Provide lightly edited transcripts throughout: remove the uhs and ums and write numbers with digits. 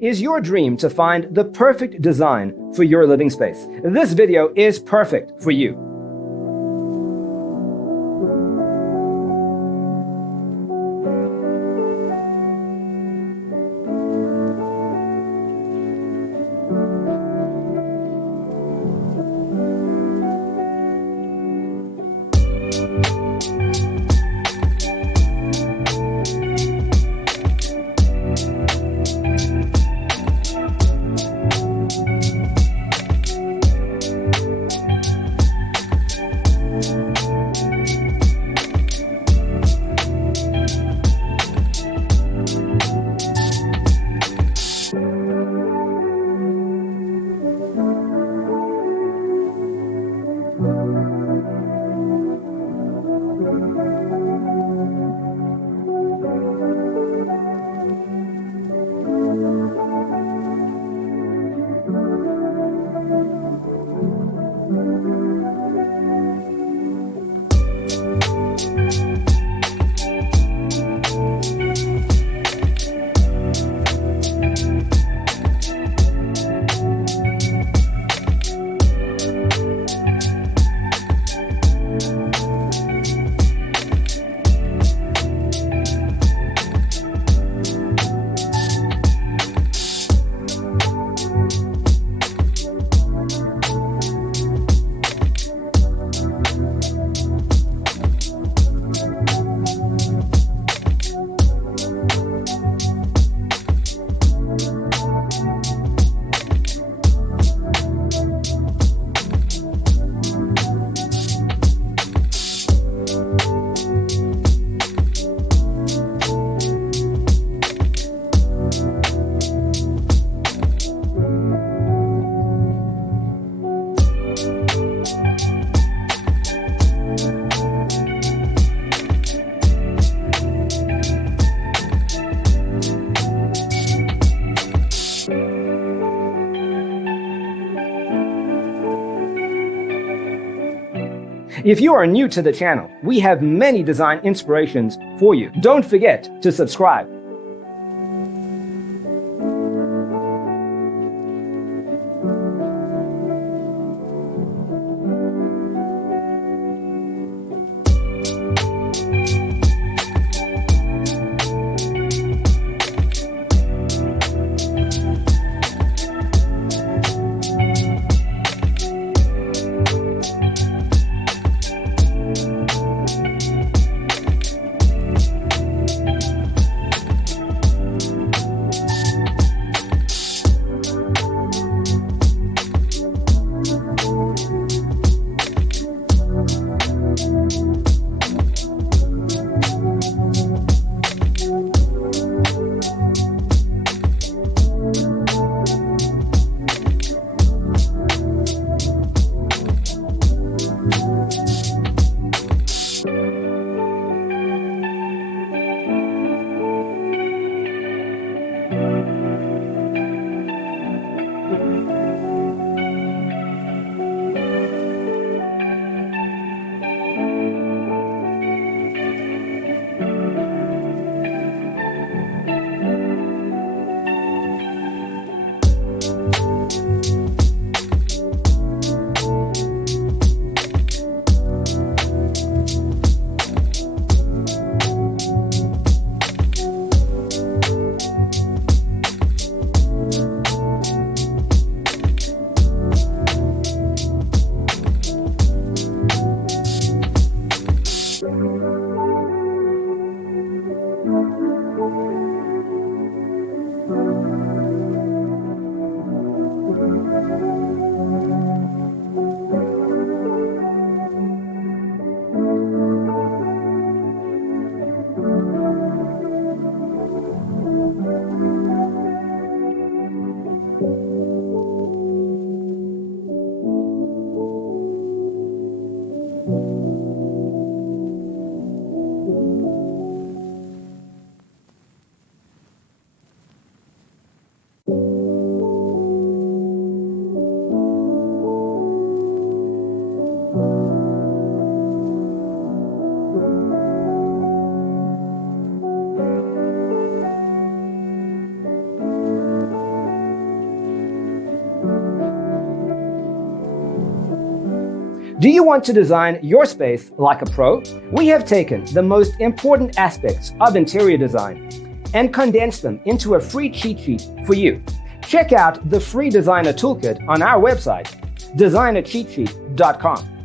Is your dream to find the perfect design for your living space? This video is perfect for you. If you are new to the channel, we have many design inspirations for you. Don't forget to subscribe. Do you want to design your space like a pro? We have taken the most important aspects of interior design and condensed them into a free cheat sheet for you. Check out the free designer toolkit on our website, designercheatsheet.com.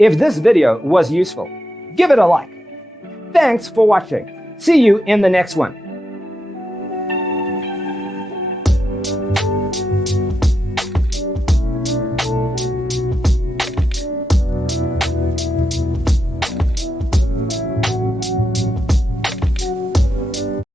If this video was useful, give it a like. Thanks for watching. See you in the next one.